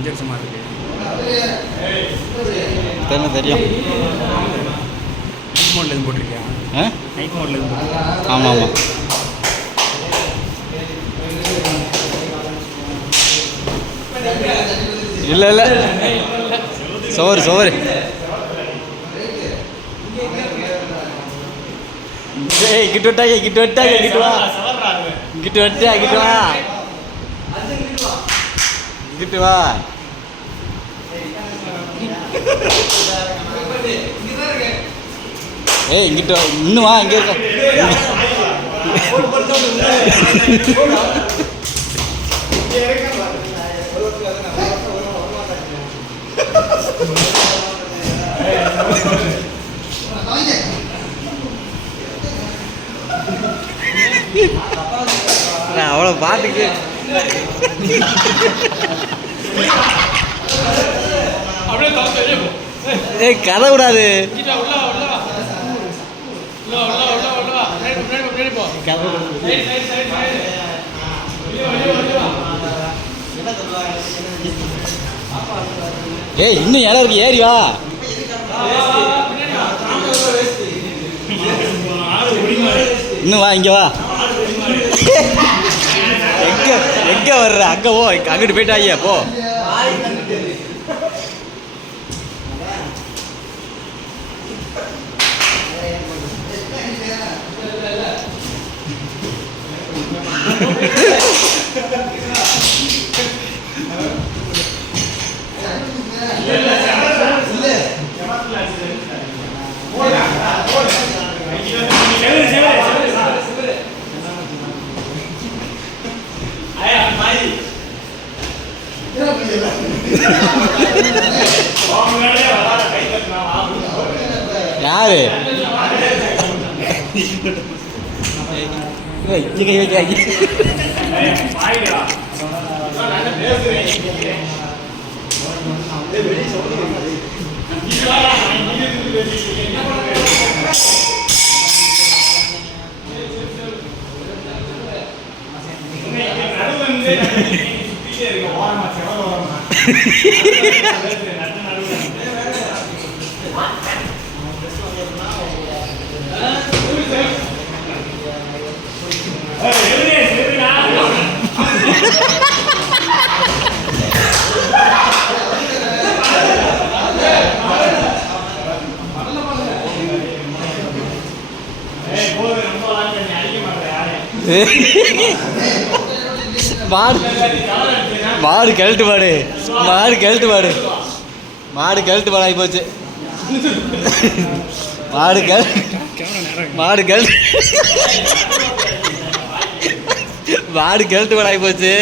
5 வருஷமாக இருக்குது. தெரியும். நைட் மோடில் எதுவும் போட்டிருக்கியா? நைட் மோடில் எதுவும் போட்டிருக்கியா? ஆமாம் ஆமாம். இல்லை இல்லை சோறு சோறு. ஏய் கிட்ட விட்டாங்க கிட்ட விட்டாங்க கிட்ட வா கிட்ட விட்டா கிட்ட வா கிட்ட வா. ஏய் இங்கிட்ட இன்னும் வா இங்கே இருக்க. அவ்வளோ பாட்டுக்கு ஏய் கதை விடாது. ஏய் இன்னும் இடம் இருக்கு ஏறி வா. இன்னும் வா இங்கே வா. எங்கே எங்கே வர்ற அங்கே போ அங்கிட்டு போயிட்டாங்க போ. யாரு கை வைக்காங்க. மாடு கழட்டு மாடு மாடு கழட்டு மாடு மாடு கழட்டு மாடு ஆகி போச்சு. மாடு மாடு கழட்டு மாடு கழட்டு மாடு ஆகி போச்சு.